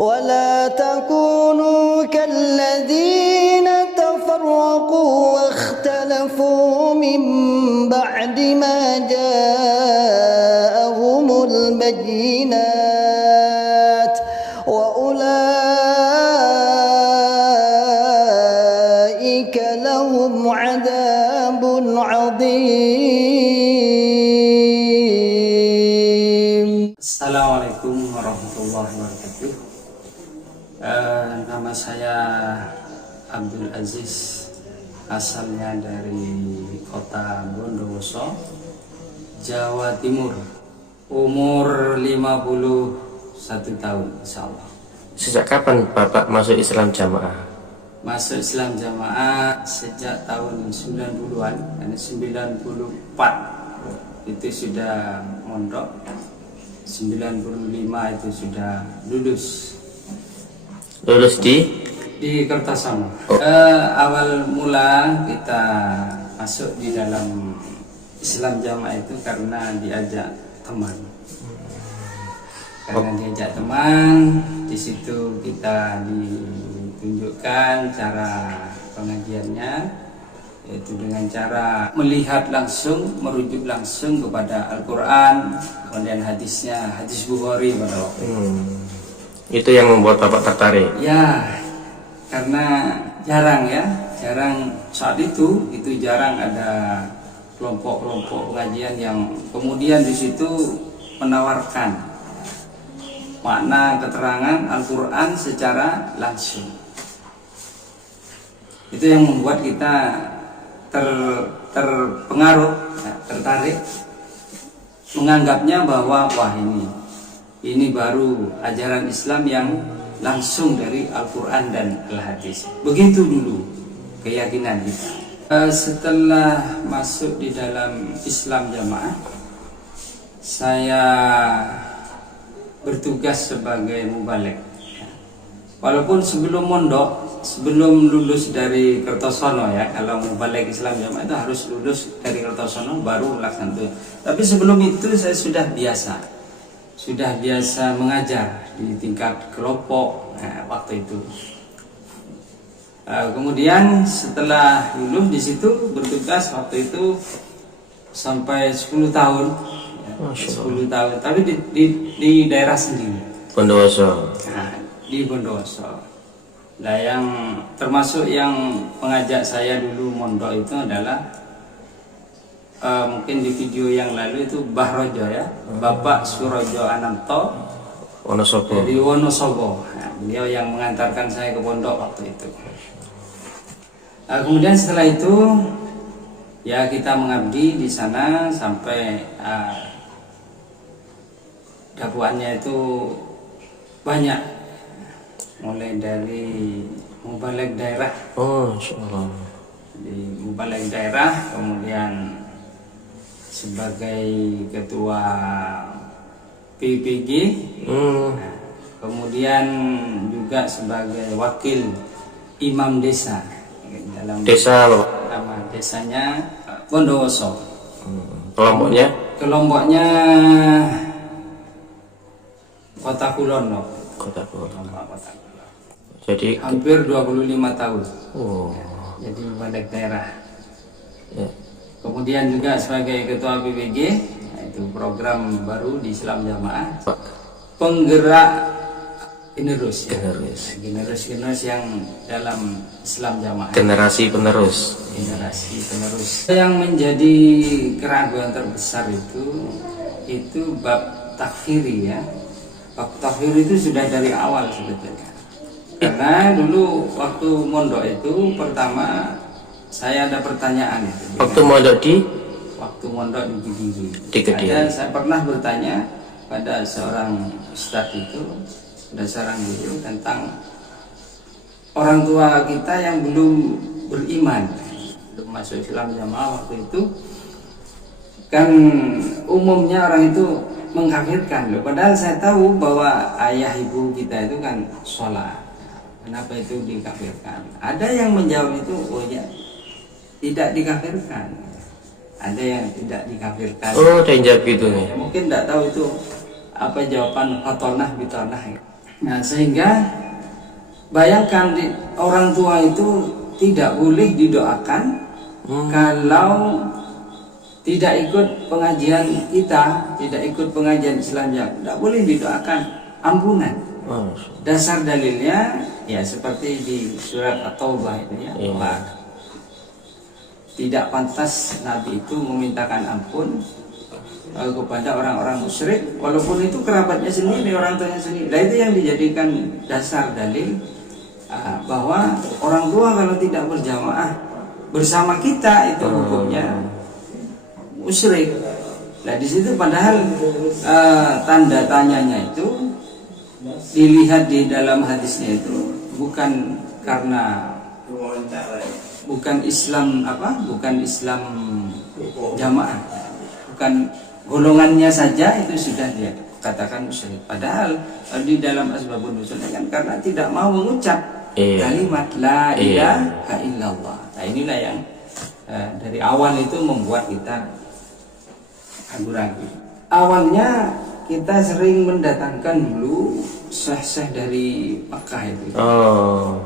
ولا تكونوا كالذين تفرقوا واختلفوا من بعد ما جاءهم البينات وأولئك لهم عذاب عظيم. Assalamualaikum warahmatullahi wabarakatuh. Nama saya Abdul Aziz, asalnya dari kota Bondowoso, Jawa Timur. Umur 51 tahun, insyaallah. Sejak kapan Bapak masuk Islam Jamaah? Masuk Islam Jamaah sejak tahun 90-an, karena 94 itu sudah mondok, 95 itu sudah lulus. Lulus di Kertosono. Awal mula kita masuk di dalam Islam Jamaah itu karena diajak teman. Di situ kita ditunjukkan cara pengajiannya, yaitu dengan cara melihat langsung, merujuk langsung kepada Al-Quran, kemudian hadisnya, hadis Bukhari pada waktu itu. Itu yang membuat Bapak tertarik? Ya, karena jarang saat itu jarang ada kelompok-kelompok pengajian yang kemudian di situ menawarkan makna keterangan Al-Quran secara langsung. Itu yang membuat kita terpengaruh, tertarik, menganggapnya bahwa wah ini baru ajaran Islam yang langsung dari Al-Quran dan Al-Hadis. Begitu dulu keyakinan kita. Setelah masuk di dalam Islam Jamaah, saya bertugas sebagai mubaligh. Walaupun sebelum mondok, sebelum lulus dari Kertosono ya, kalau mubaligh Islam Jamaah itu harus lulus dari Kertosono baru melaksanakan itu. Tapi sebelum itu saya sudah biasa mengajar di tingkat kelompok waktu itu. Kemudian setelah lulus di situ bertugas waktu itu sampai 10 tahun. 10 tahun, tapi di daerah sendiri. Bondowoso. Di Bondowoso. Nah, yang termasuk yang mengajak saya dulu mondok itu adalah mungkin di video yang lalu itu Mbah Rojo ya, Bapak Surojo Ananto Wonosobo. dari Wonosobo. Nah, beliau yang mengantarkan saya ke pondok waktu itu. Kemudian setelah itu ya kita mengabdi di sana sampai dakwaannya itu banyak, mulai dari mubaligh daerah. Oh, insyaallah. Di mubaligh daerah, kemudian sebagai ketua PPG, kemudian juga sebagai wakil imam desa dalam Desa loh. nama desanya Bondowoso. Kelompoknya Kota Kulon. Kota Kulon. Kota. Jadi Hampir 25 tahun. Oh. Jadi mubaligh daerah. Ya. Kemudian juga sebagai ketua PPG, itu program baru di Islam Jamaah, penggerak generasi yang dalam Islam Jamaah. Generasi penerus. Yang menjadi keraguan terbesar itu bab takfiri ya. Bab takfiri itu sudah dari awal sebetulnya. Karena dulu waktu mondok itu pertama saya ada pertanyaan itu. Waktu mondok di Kediri. Saya pernah bertanya pada seorang ustadz itu, pada seorang guru tentang orang tua kita yang belum beriman, belum masuk Islam Jamaah waktu itu. Kan umumnya orang itu mengkafirkan loh. Padahal saya tahu bahwa ayah ibu kita itu kan sholat. Kenapa itu dikafirkan? Ada yang menjawab itu, oh ya, tidak dikafirkan. Ada yang tidak dikafirkan. Oh, ada yang jawab gitu nih. Ya, mungkin tidak tahu itu apa jawaban khotonah bitonah. Nah, sehingga bayangkan orang tua itu tidak boleh didoakan kalau tidak ikut pengajian kita, tidak ikut pengajian Islam, yang tidak boleh didoakan ampunan. Dasar dalilnya ya seperti di surat At-Taubah itu ya, bahwa tidak pantas Nabi itu memintakan ampun kepada orang-orang musyrik, walaupun itu kerabatnya sendiri, orang tuanya sendiri. Nah, itu yang dijadikan dasar dalil bahwa orang tua kalau tidak berjamaah bersama kita itu hukumnya musyrik. Nah, di situ padahal tanda tanyanya itu dilihat di dalam hadisnya itu bukan karena bukan Islam bukan Islam jamaah, bukan golongannya saja itu sudah dia katakan musyrik. Padahal di dalam asbabun nuzul kan karena tidak mau mengucap kalimat la ilaha illallah. Nah, inilah yang dari awal itu membuat kita ragu-ragu. Awalnya kita sering mendatangkan dulu syekh-syekh dari Mekah itu. Nah,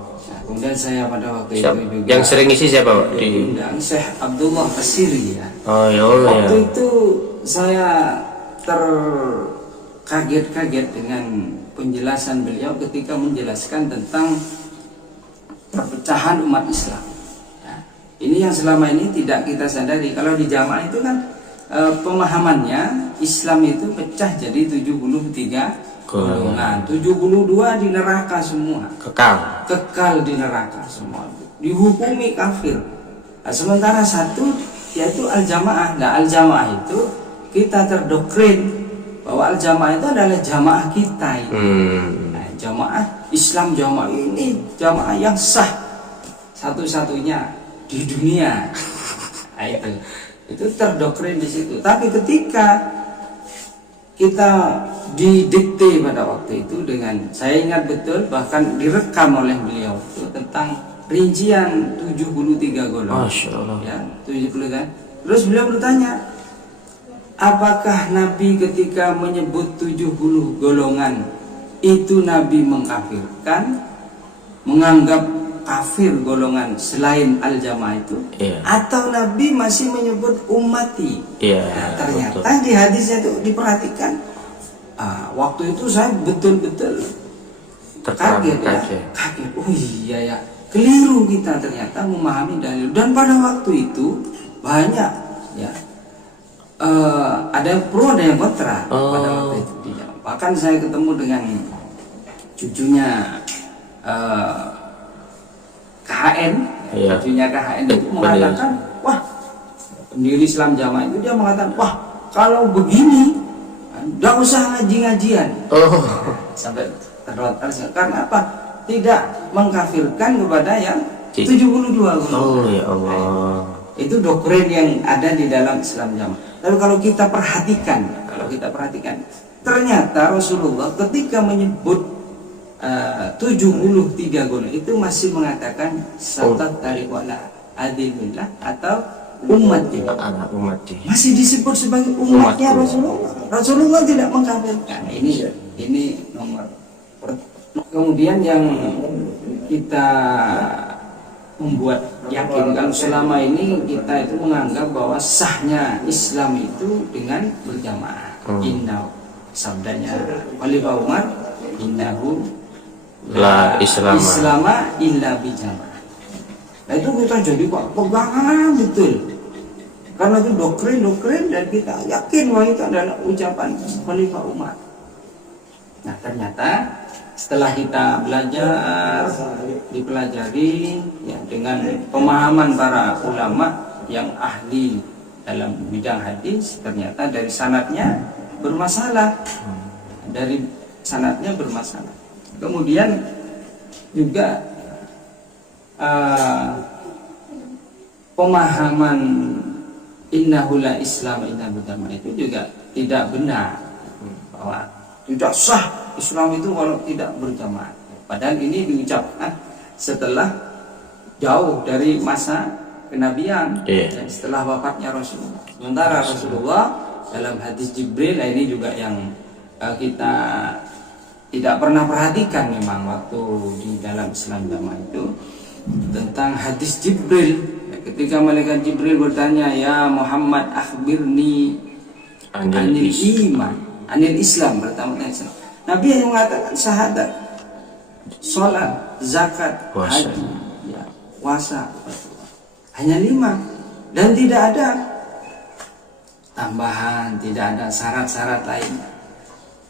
kemudian saya pada waktu itu juga yang sering isi siapa Pak? Diundang Syekh Abdullah Asiri ya. Waktu itu saya terkaget-kaget dengan penjelasan beliau ketika menjelaskan tentang perpecahan umat Islam. Nah, ini yang selama ini tidak kita sadari. Kalau di jamaah itu kan pemahamannya Islam itu pecah jadi 73 golongan. 72 di neraka semua. Kekal di neraka semua. Dihukumi kafir. Nah, sementara satu yaitu al-jamaah. Nah, al-jamaah itu kita terdoktrin bahwa al-jamaah itu adalah jamaah kita ini. Nah, jamaah Islam, jamaah ini jamaah yang sah satu-satunya di dunia. Nah, itu terdoktrin di situ. Tapi ketika kita didikte pada waktu itu dengan, saya ingat betul bahkan direkam oleh beliau itu tentang rincian 73 golongan. Masya Allah. Ya, 73. Terus beliau bertanya, apakah Nabi ketika menyebut 70 golongan itu Nabi mengkafirkan, menganggap kafir golongan selain al-jamaah itu, atau Nabi masih menyebut ummati? Nah, ternyata betul. Di hadisnya itu diperhatikan, waktu itu saya betul-betul kaget. Oh iya ya, keliru kita ternyata memahami dalil. Dan pada waktu itu banyak ya, ada yang pro ada yang kontra pada waktu itu. Bahkan saya ketemu dengan cucunya KHN, cucunya KHN itu mengatakan, wah, pendiri Islam Jamaah itu dia mengatakan, wah, kalau begini tidak usah ngaji-ngajian. Sampai terlontar. Karena apa? Tidak mengkafirkan kepada yang 72 golongan. Ya Allah. Itu doktrin yang ada di dalam Islam Jamaah. Tapi kalau kita perhatikan, ternyata Rasulullah ketika menyebut 73 golongan itu masih mengatakan satat tariqala adilillah atau umatnya. Masih disebut sebagai umatnya Rasulullah. Rasulullah tidak mengkafirkan. Ini nomor. Kemudian yang kita membuat yakin kalau selama ini kita itu menganggap bahwa sahnya Islam itu dengan berjamaah. Inna sabdanya Khalifah Umar, innahu la islama illa bijamaah. Nah, itu kita jadi pegangan betul. Karena itu doktrin dan kita yakin bahwa itu adalah ucapan Khalifah Umar. Nah, ternyata setelah kita belajar, dipelajari ya, dengan pemahaman para ulama yang ahli dalam bidang hadis, ternyata dari sanadnya bermasalah. Kemudian juga pemahaman innahu la islam inna bidama itu juga tidak benar, bahwa tidak sah Islam itu kalau tidak berjamaah. Padahal ini diucapkan setelah jauh dari masa kenabian, dan setelah wafatnya Rasulullah. Sementara Rasulullah dalam hadis Jibril, ini juga yang kita tidak pernah perhatikan memang waktu di dalam Islam Jamaah itu tentang hadis Jibril. Ketika malaikat Jibril bertanya, ya Muhammad akhbirni anil iman, anil Islam, pertama Islam. Nabi yang mengatakan syahadat, sholat, zakat, haji, ya, puasa, hanya 5 dan tidak ada tambahan, tidak ada syarat-syarat lainnya.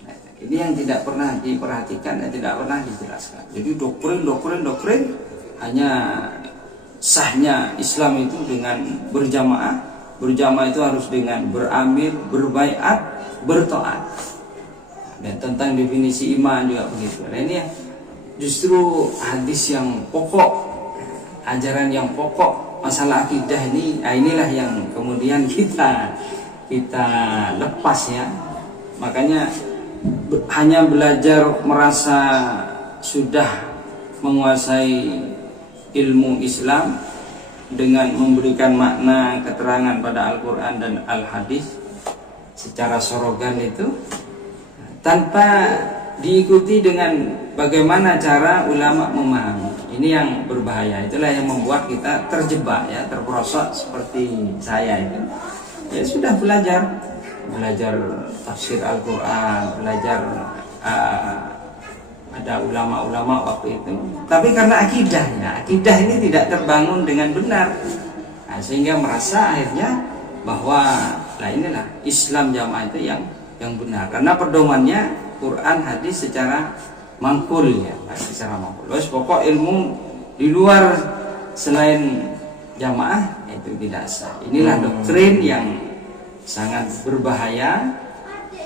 Nah, ini yang tidak pernah diperhatikan dan tidak pernah dijelaskan. Jadi doktrin hanya sahnya Islam itu dengan berjamaah. Berjamaah itu harus dengan beramil, berbaiat, bertaat. Dan tentang definisi iman juga begitu. Nah, ini justru hadis yang pokok, ajaran yang pokok masalah akidah ini. Nah, inilah yang kemudian kita lepas ya. Makanya hanya belajar merasa sudah menguasai ilmu Islam dengan memberikan makna keterangan pada Al-Quran dan Al-Hadis secara sorogan itu tanpa diikuti dengan bagaimana cara ulama memahami. Ini yang berbahaya. Itulah yang membuat kita terjebak ya, terperosok seperti saya itu. Ya sudah belajar tafsir Al-Quran, belajar ada ulama-ulama waktu itu. Tapi karena akidah ini tidak terbangun dengan benar. Nah, sehingga merasa akhirnya bahwa inilah Islam Jamaah itu yang benar. Karena pedomannya Quran hadis secara mangkul ya, secara mangkul. Terus pokok ilmu di luar selain jamaah itu tidak sah. Inilah doktrin yang sangat berbahaya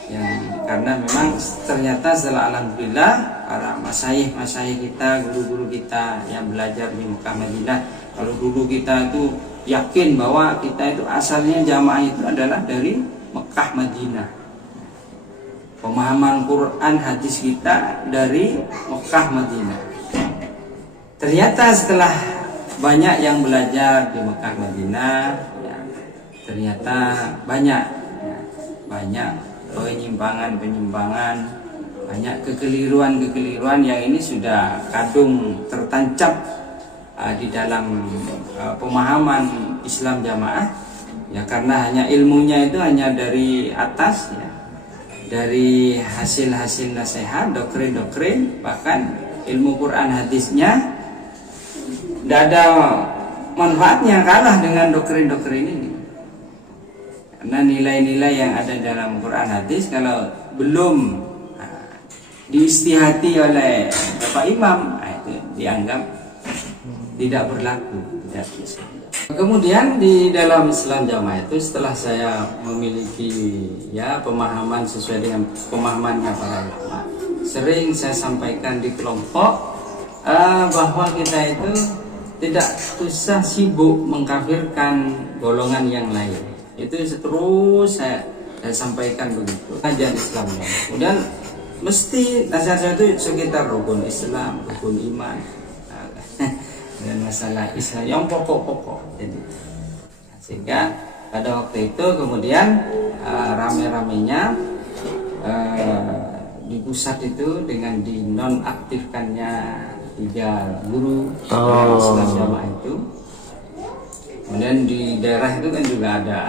yang karena memang ternyata setelah alhamdulillah para masyayikh kita, guru-guru kita yang belajar di Mekah Madinah, kalau dulu kita itu yakin bahwa kita itu asalnya jamaah itu adalah dari Mekah Madinah. Pemahaman Quran hadis kita dari Mekah Madinah. Ternyata setelah banyak yang belajar di Mekah Madinah ya, ternyata banyak penyimpangan, banyak kekeliruan yang ini sudah kadung tertancap di dalam pemahaman Islam Jamaah ya, karena hanya ilmunya itu hanya dari atas ya, dari hasil nasihat, doktrin, bahkan ilmu Quran hadisnya tidak ada manfaatnya, kalah dengan doktrin ini. Karena nilai-nilai yang ada dalam Quran hadis kalau belum diistihati oleh Bapak Imam, itu dianggap tidak berlaku, tidak bisa. Kemudian di dalam Islam Jamaah itu setelah saya memiliki ya pemahaman sesuai dengan pemahamannya para ulama, sering saya sampaikan di kelompok bahwa kita itu tidak usah sibuk mengkafirkan golongan yang lain. Itu terus saya sampaikan begitu kajian Islam. Kemudian mesti nasihat saya itu sekitar rukun Islam, rukun iman, dan masalah Islam yang pokok-pokok. Jadi sehingga pada waktu itu kemudian rame-ramenya di pusat itu dengan dinonaktifkannya 3 guru Islam Jamaah itu. Kemudian di daerah itu kan juga ada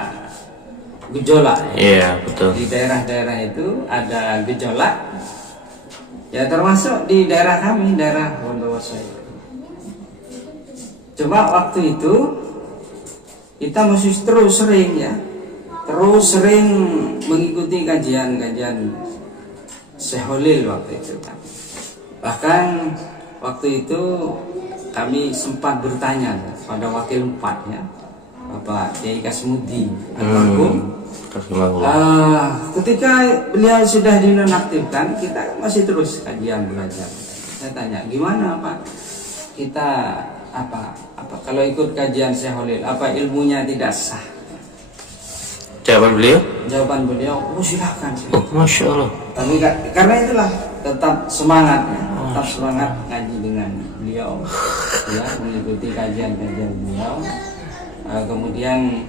gejolak ya. Iya, betul. Di daerah-daerah itu ada gejolak. Ya termasuk di daerah kami, daerah Bondowoso. Coba waktu itu kita masih terus sering mengikuti kajian Syekh Holil waktu itu. Bahkan waktu itu kami sempat bertanya pada wakil 4 ya, Bapak Kiai Kasmudi almarhum. Ketika beliau sudah dinonaktifkan, kita masih terus kajian belajar. Saya tanya, gimana Pak? Kita apa kalau ikut kajian Syekh Holil, apa ilmunya tidak sah? Jawaban beliau, oh silakan. Oh, Masya Allah. Tapi karena itulah tetap semangat ya, tetap semangat ngaji dengan beliau, ya, mengikuti kajian-kajian beliau. Kemudian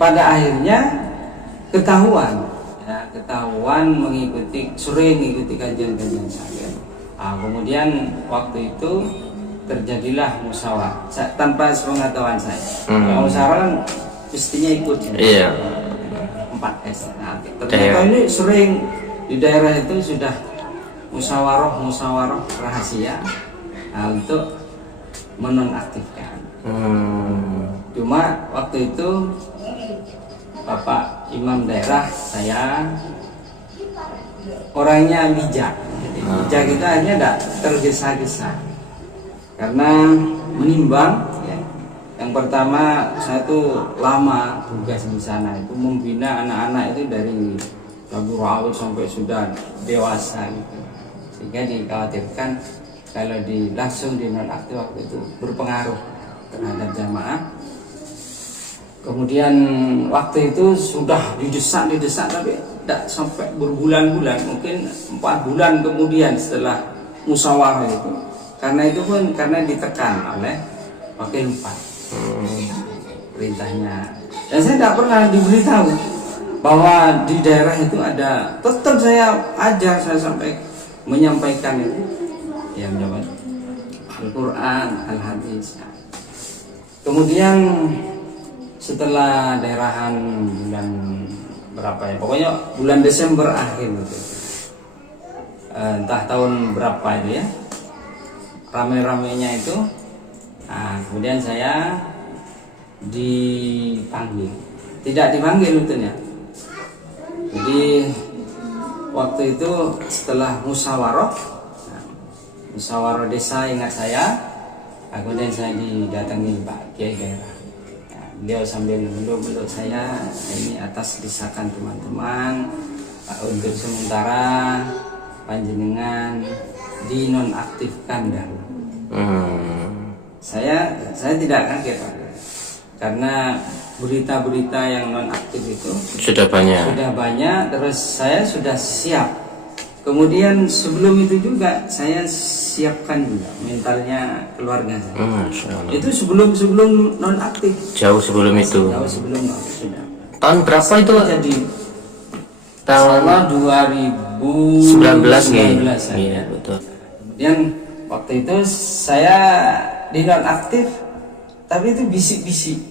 pada akhirnya ketahuan ya, ketahuan sering mengikuti kajian-kajian saya. Kemudian waktu itu terjadilah musyawarah tanpa sepengetahuan saya. Musyawarah kan mestinya ikut. Iya. 4S. Ternyata ini sering di daerah itu sudah musyawarah rahasia untuk menonaktifkan. Cuma waktu itu Bapak Imam daerah saya orangnya bijak. Bijak itu hanya tidak tergesa-gesa karena menimbang ya. Yang pertama saya tuh lama tugas di sana itu membina anak-anak itu dari lagu rawat sampai sudah dewasa gitu, sehingga dikhawatirkan kalau langsung dinonaktif waktu itu berpengaruh terhadap jamaah. Kemudian waktu itu sudah didesak tapi tidak sampai berbulan-bulan, mungkin 4 bulan kemudian setelah musyawarah itu. Karena itu pun karena ditekan oleh wakil 4 perintahnya. Dan saya tidak pernah diberitahu bahwa di daerah itu ada. Tetap saya ajar, saya sampai menyampaikan itu ya menjawab Al-Quran, Al-Hadis. Kemudian setelah daerahan bulan berapa ya, pokoknya bulan Desember akhir gitu, entah tahun berapa itu ya, rame-ramenya itu. Kemudian saya tidak dipanggil betulnya. Jadi waktu itu setelah musyawarah desa, ingat saya, kemudian saya didatangi Pak Kiai daerah. Beliau sambil meluk-meluk saya, ini atas desakan teman-teman, untuk sementara panjenengan dinonaktifkan dahulu. Saya tidak kaget Pak, karena berita-berita yang nonaktif itu sudah banyak, terus saya sudah siap. Kemudian sebelum itu juga saya siapkan juga mentalnya keluarga saya. Itu sebelum nonaktif. Jauh sebelum sudah. Tahun berapa itu? Jadi tahun 2019 nih. Iya betul. Kemudian waktu itu saya dinonaktif, tapi itu bisik-bisik.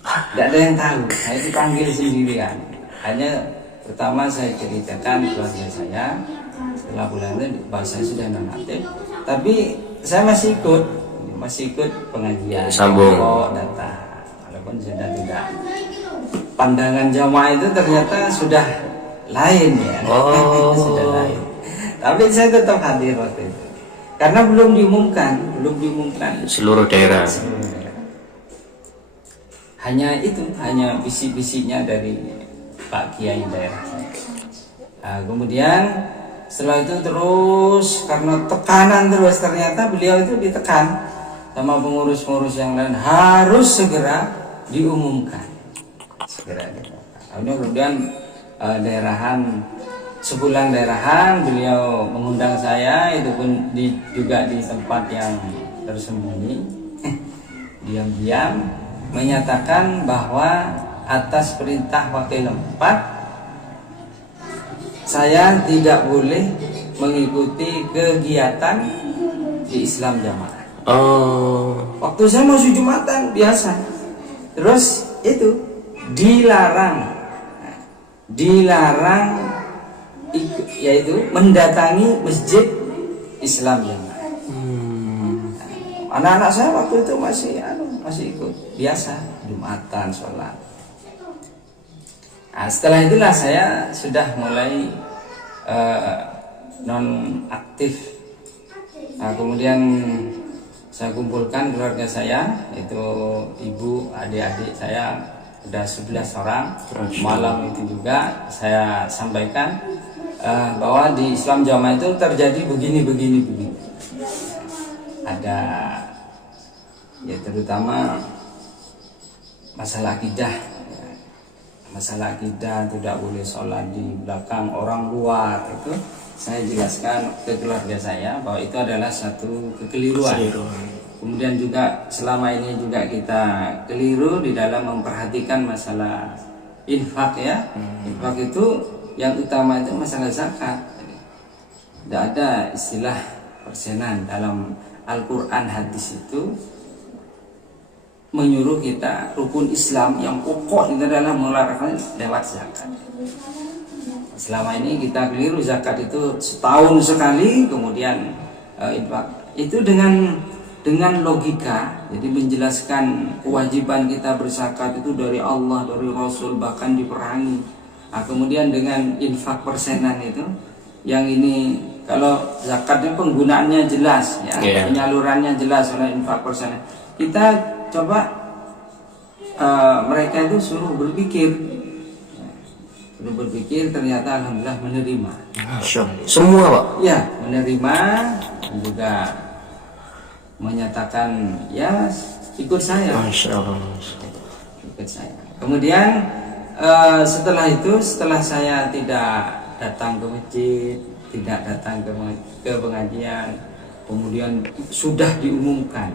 Tidak ada yang tahu. Saya dipanggil sendirian. Hanya pertama saya ceritakan keluarga saya. Setelah bulan itu bahasa sudah nonaktif, tapi saya masih ikut pengajian, sambung data, walaupun sudah tidak, pandangan jamaah itu ternyata sudah lain ya. Sudah lain, tapi saya tetap hadir waktu itu karena belum diumumkan seluruh daerah. Hanya bisik-bisiknya dari Pak Kiai daerah. Kemudian setelah itu terus karena tekanan terus, ternyata beliau itu ditekan sama pengurus-pengurus yang lain harus segera diumumkan. Kemudian sebulan daerahan beliau mengundang saya, itu pun juga di tempat yang tersembunyi, diam-diam menyatakan bahwa atas perintah wakil 4 saya tidak boleh mengikuti kegiatan di Islam jamaah. Waktu saya masih Jumatan biasa. Terus itu dilarang yaitu mendatangi masjid Islam jamaah. Anak-anak saya waktu itu masih ikut biasa Jumatan, sholat. Setelah itulah saya sudah mulai non-aktif. Kemudian saya kumpulkan keluarga saya, itu ibu, adik-adik saya sudah 11 orang. Malam itu juga saya sampaikan bahwa di Islam jamaah itu terjadi begini. Ada ya terutama masalah akidah. Masalah akidah, tidak boleh sholat di belakang orang luar, itu saya jelaskan ke keluarga saya bahwa itu adalah satu kekeliruan. Kemudian juga selama ini juga kita keliru di dalam memperhatikan masalah infak ya. Infak itu yang utama itu masalah zakat. Tidak ada istilah persenan. Dalam Al-Quran, hadis itu menyuruh kita rukun Islam yang pokok itu adalah mengeluarkan lewat zakat. Selama ini kita keliru, zakat itu setahun sekali, kemudian infak itu dengan logika. Jadi menjelaskan kewajiban kita berzakat itu dari Allah, dari Rasul, bahkan diperangi. Nah, kemudian dengan infak persenan itu, yang ini kalau zakatnya penggunaannya jelas ya, penyalurannya jelas oleh infak persenan. Kita coba mereka itu suruh berpikir, ternyata alhamdulillah menerima. Semua Pak? Ya, menerima, juga menyatakan ya ikut saya. Masya Allah. Ikut saya. Kemudian setelah itu, setelah saya tidak datang ke masjid, tidak datang ke pengajian, kemudian sudah diumumkan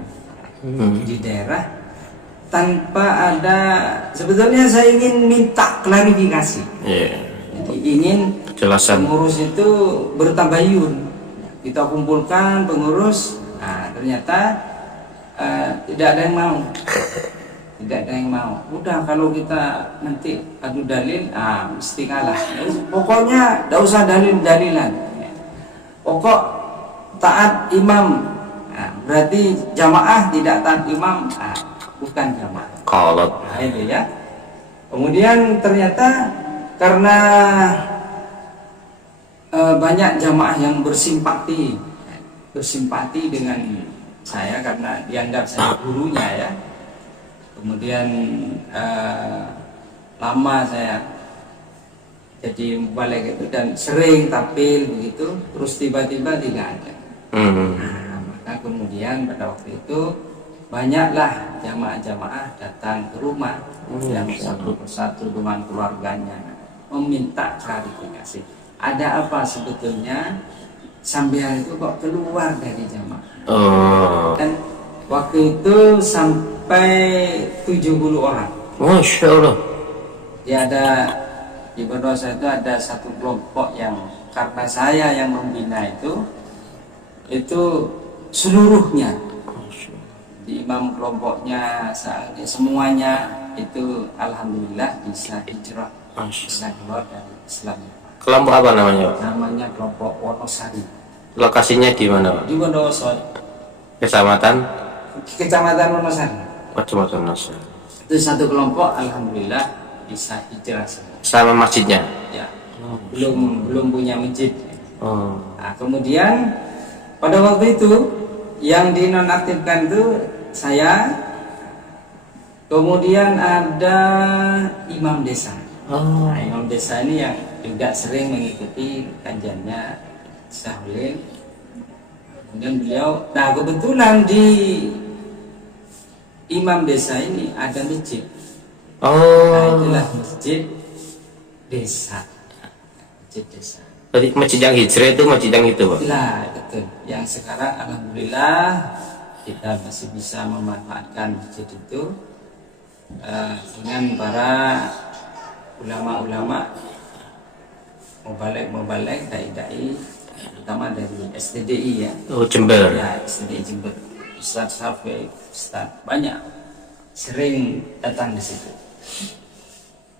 di daerah, tanpa ada, sebetulnya saya ingin minta klarifikasi. Jadi ingin jelasan pengurus itu bertabayun, kita kumpulkan pengurus. Nah, ternyata tidak ada yang mau. Tidak ada yang mau. Udah, kalau kita nanti adu dalil, mesti kalah. Pokoknya tidak usah dalil-dalilan. Pokok taat imam. Nah, berarti jamaah tidak taat imam, bukan jamaah. kolot. Nah, itu ya. Kemudian ternyata karena banyak jamaah yang bersimpati dengan saya karena dianggap saya gurunya ya. Kemudian lama saya jadi balik itu dan sering tampil begitu, terus tiba-tiba tidak ada. Nah, maka kemudian pada waktu itu banyaklah jamaah-jamaah datang ke rumah yang satu persatu dengan keluarganya meminta klarifikasi. Ada apa sebetulnya sampean itu kok keluar dari jamaah? Dan waktu itu sampai 70 orang. Masya Allah. Ya, ada di Bondowoso itu ada satu kelompok yang karena saya yang membina itu seluruhnya di imam kelompoknya semuanya itu alhamdulillah bisa hijrah, bisa keluar dari Islam. Kelompok apa namanya Pak? Namanya kelompok Wonosari. Lokasinya di mana Pak? Di Bondowoso, Kecamatan Wonosari. Kecamatan Nasa. Itu satu kelompok alhamdulillah bisa hijrah semua. Sama masjidnya? Ya, belum punya masjid. Nah, kemudian pada waktu itu yang dinonaktifkan itu saya, kemudian ada imam desa. Nah, imam desa ini yang juga sering mengikuti kajiannya Syahrul. Kemudian beliau, nah kebetulan di imam desa ini ada masjid. Nah, itulah masjid desa. Masjid desa. Berarti masjid yang hijrah itu masjid yang itu Pak? Nah, betul. Yang sekarang alhamdulillah kita masih bisa memanfaatkan masjid itu dengan para ulama-ulama mubalek dai-dai, terutama dari STDI ya. Jember. Ya, STDI Jember. Ustaz Syafiq, Ustaz banyak sering datang di situ.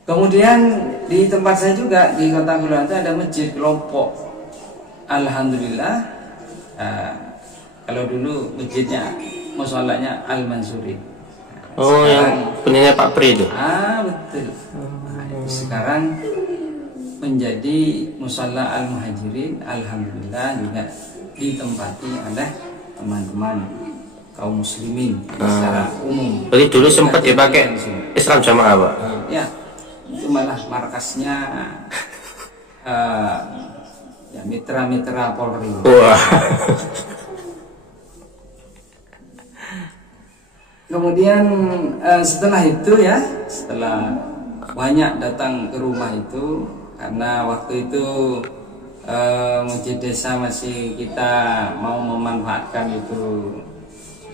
Kemudian di tempat saya juga di Kota Kuluran itu ada masjid kelompok. Alhamdulillah. Kalau dulu masjidnya, musholanya Al-Mansuri. Yang punyanya Pak Pri itu? Betul. Nah, itu sekarang menjadi mushola Al-Muhajirin. Alhamdulillah juga ditempati oleh teman-teman kaum muslimin secara umum. Berarti dulu sempat dipakai Islam Jamaah Pak? Ya, itu malah markasnya ya, mitra-mitra Polri. Wah. Kemudian setelah itu ya, setelah banyak datang ke rumah itu, karena waktu itu masjid desa masih kita mau memanfaatkan itu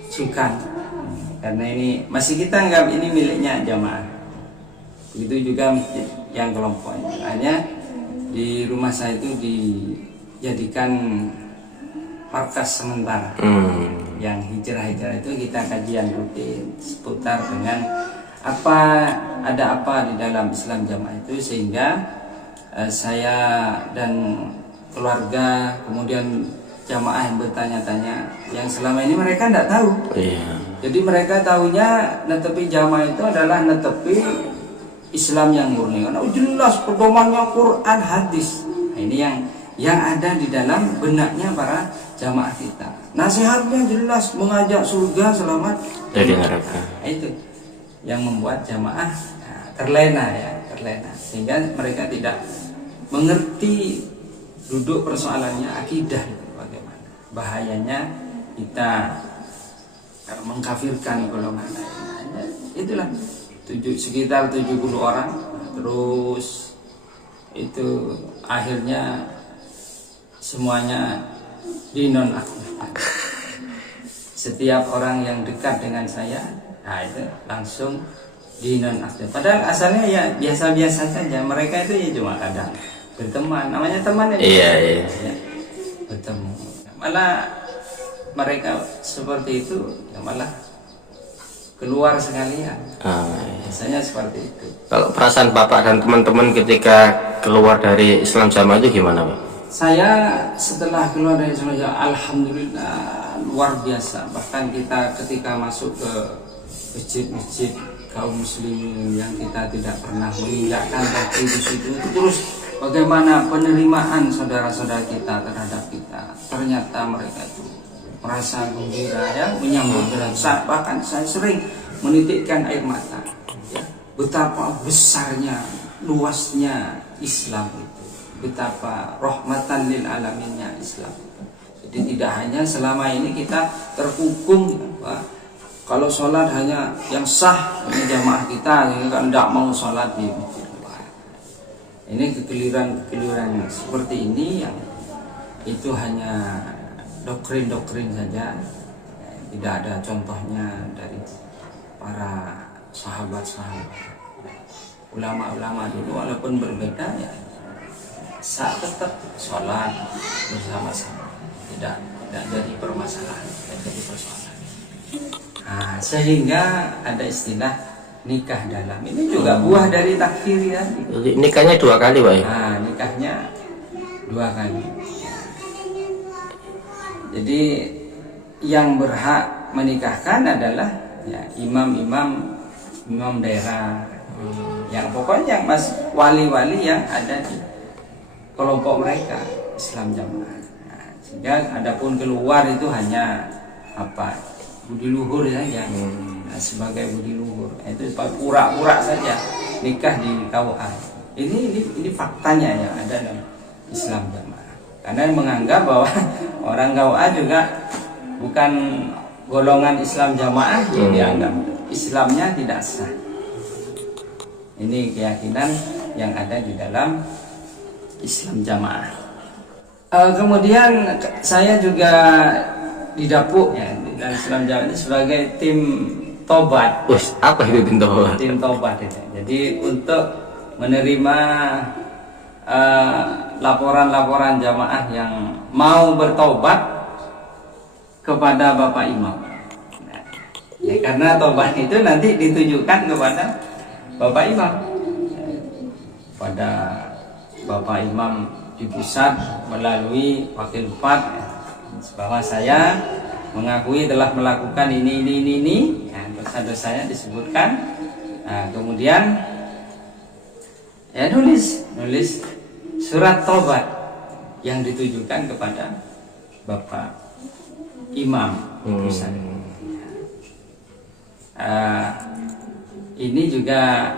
sukan, karena ini masih kita anggap ini miliknya jamaah. Begitu juga masjid yang kelompoknya, hanya di rumah saya itu dijadikan markas sementara. Yang hijrah-hijrah itu kita kajian rutin seputar dengan ada apa di dalam Islam Jamaah itu, sehingga saya dan keluarga kemudian jamaah yang bertanya-tanya yang selama ini mereka tidak tahu. Jadi mereka tahunya netepi jamaah itu adalah netepi Islam yang murni, karena jelas pedomannya Quran hadis. Nah, ini yang ada di dalam benaknya para jamaah kita. Nasihatnya jelas, mengajak surga, selamat dari neraka. Nah, itu yang membuat jamaah terlena, sehingga mereka tidak mengerti duduk persoalannya akidah itu bagaimana. Bahayanya kita mengkafirkan golongan lain. Itulah sekitar 70 orang, terus itu akhirnya semuanya dinonaktifkan. Setiap orang yang dekat dengan saya, nah itu langsung dinonaktifkan. Padahal asalnya ya biasa-biasa saja. Mereka itu ya cuma kadang berteman, namanya teman ya. Iya. Bertemu. Malah mereka seperti itu, ya malah keluar sekalian. Biasanya seperti itu. Kalau perasaan Bapak dan teman-teman ketika keluar dari Islam Jamaah itu gimana, Pak? Saya setelah keluar dari Islam Jamaah, alhamdulillah luar biasa. Bahkan kita ketika masuk ke masjid-masjid kaum muslimin yang kita tidak pernah menginjakkan kaki di situ, terus bagaimana penerimaan saudara-saudara kita terhadap kita. Ternyata mereka itu merasa gembira, ya, menyambut dengan bahkan saya sering menitikkan air mata, ya, betapa besarnya, luasnya Islam itu, betapa rahmatan lil alaminnya Islam. Jadi tidak hanya selama ini kita terkukung, ya, kalau sholat hanya yang sah ini jamaah kita, kalau tidak mau sholat di masjid. Ini kekeliruan seperti ini yang itu hanya doktrin-doktrin saja, tidak ada contohnya dari para sahabat-sahabat, ulama-ulama dulu. Walaupun berbeda, ya saat tetap sholat bersama-sama, tidak jadi permasalahan, tidak jadi persoalan. Nah, sehingga ada istilah nikah dalam. Ini juga buah dari takfir ya. Nikahnya 2 kali, Pak? Nah, nikahnya 2 kali. Jadi yang berhak menikahkan adalah ya imam daerah, yang pokoknya mas wali-wali yang ada di kelompok mereka Islam Jamaah. Nah, sehingga adapun keluar itu hanya budi luhur saja. Nah, sebagai budi luhur itu pura-pura saja nikah di KUA. Ini faktanya yang ada dalam Islam Jamaah. Karena menganggap bahwa orang KUA juga bukan golongan Islam Jamaah, jadi dianggap Islamnya tidak sah. Ini keyakinan yang ada di dalam Islam Jamaah. Kemudian saya juga didapuk ya di dalam Islam Jamaah ini sebagai tim tobat. Apa itu tim tobat? Tim tobat itu. Jadi untuk menerima laporan-laporan jamaah yang mau bertobat kepada Bapak Imam. Nah, ya, karena tobat itu nanti ditujukan kepada Bapak Imam, pada Bapak Imam di pusat melalui wakil bupat, bahwa saya mengakui telah melakukan ini, ya, dosa-dosanya disebutkan. Nah, kemudian ya nulis surat tobat yang ditujukan kepada Bapak Imam pusat. Ini juga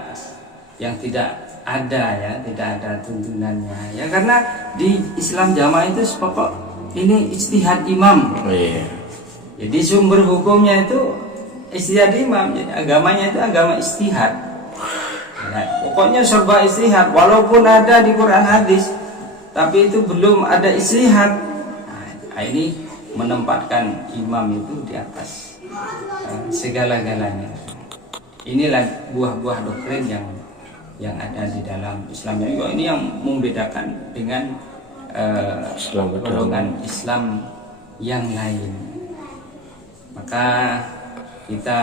yang tidak ada tuntunannya ya, karena di Islam Jamaah itu pokok ini ijtihad imam. Jadi sumber hukumnya itu ijtihad imam. Jadi agamanya itu agama ijtihad. Nah, pokoknya serba ijtihad, walaupun ada di Quran hadis, tapi itu belum ada ijtihad. Nah, ini menempatkan imam itu di atas segala-galanya. Inilah buah-buah doktrin yang yang ada di dalam Islam. Ini yang membedakan dengan golongan Islam yang lain. Maka kita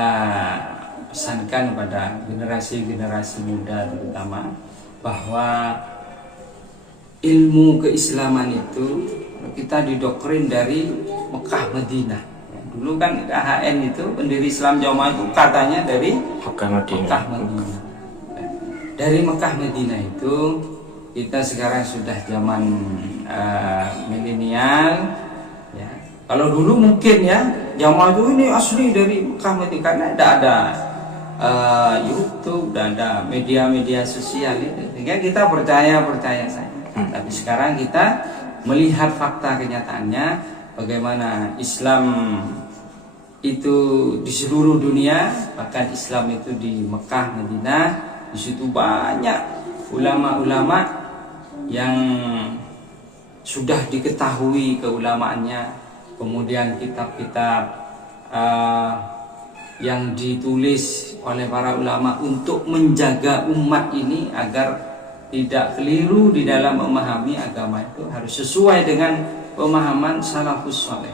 pesankan pada generasi-generasi muda terutama bahwa ilmu keislaman itu kita didoktrin dari Mekah Madinah. Dulu kan KHN itu pendiri Islam Jamaah itu katanya dari Mekah Madinah. Dari Mekah Madinah itu kita sekarang sudah zaman milenial ya. Kalau dulu mungkin ya Jamaah itu ini asli dari Mekah Madinah karena tidak ada YouTube, tidak ada media-media sosial itu, sehingga kita percaya saja. Tapi sekarang kita melihat fakta kenyataannya bagaimana Islam itu di seluruh dunia, bahkan Islam itu di Mekah Madinah, di situ banyak ulama-ulama yang sudah diketahui keulamaannya, kemudian kitab-kitab yang ditulis oleh para ulama untuk menjaga umat ini agar tidak keliru di dalam memahami agama itu, harus sesuai dengan pemahaman salafus saleh.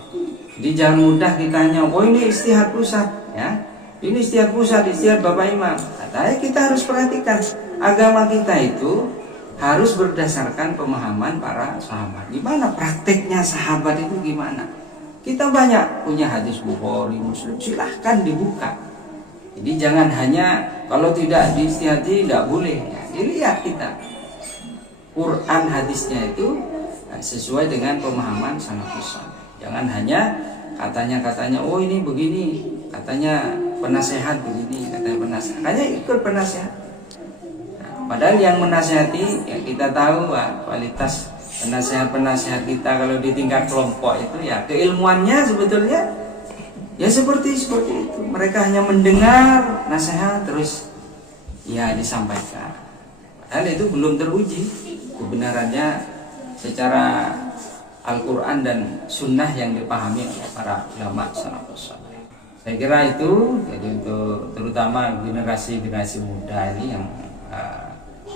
Jadi jangan mudah kita hanya, oh ini istihad pusat ya, ini istihad pusat, istihad Bapak Imam. Katanya kita harus perhatikan agama kita itu harus berdasarkan pemahaman para sahabat. Gimana prakteknya sahabat itu gimana? Kita banyak punya hadis Bukhari, Muslim, silahkan dibuka. Jadi jangan hanya kalau tidak diistihadi tidak boleh. Ya, dilihat kita Quran hadisnya itu sesuai dengan pemahaman salafus saleh. Jangan hanya katanya oh ini begini, katanya penasehat begini, katanya penasehat, hanya ikut penasehat. Padahal yang menasihati ya kita tahu kualitas penasehat kita kalau di tingkat kelompok itu ya keilmuannya sebetulnya ya seperti itu. Mereka hanya mendengar nasihat terus ya disampaikan. Padahal itu belum teruji kebenarannya secara Al-Quran dan Sunnah yang dipahami oleh para ulama salafus saleh. Saya kira itu jadi untuk terutama generasi muda ini yang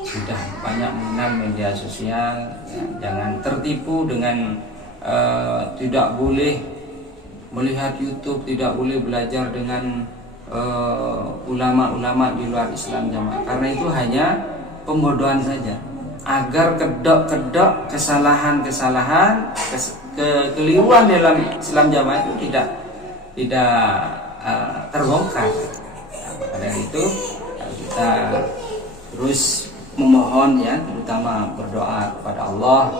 sudah banyak mengenal media sosial, ya, jangan tertipu dengan tidak boleh melihat YouTube, tidak boleh belajar dengan ulama-ulama di luar Islam Jamaah, karena itu hanya pembodohan saja agar kedok kesalahan kekeliruan dalam Islam Jamaah itu tidak terbongkar. Karena itu kita terus memohon ya, terutama berdoa kepada Allah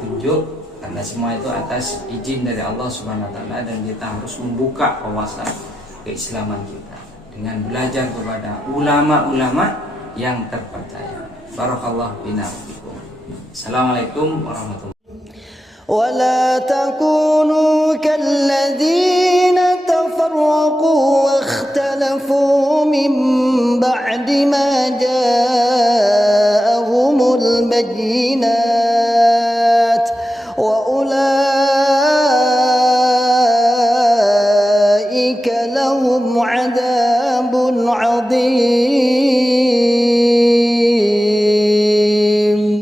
tunjuk, karena semua itu atas izin dari Allah Subhanahu wa taala, dan kita harus membuka wawasan keislaman kita dengan belajar kepada ulama-ulama yang terpercaya. Barakallahu bina wa bikum. Assalamualaikum warahmatullahi wabarakatuh. ولا تكونوا كالذين تفرقوا واختلفوا من بعد ما جاءهم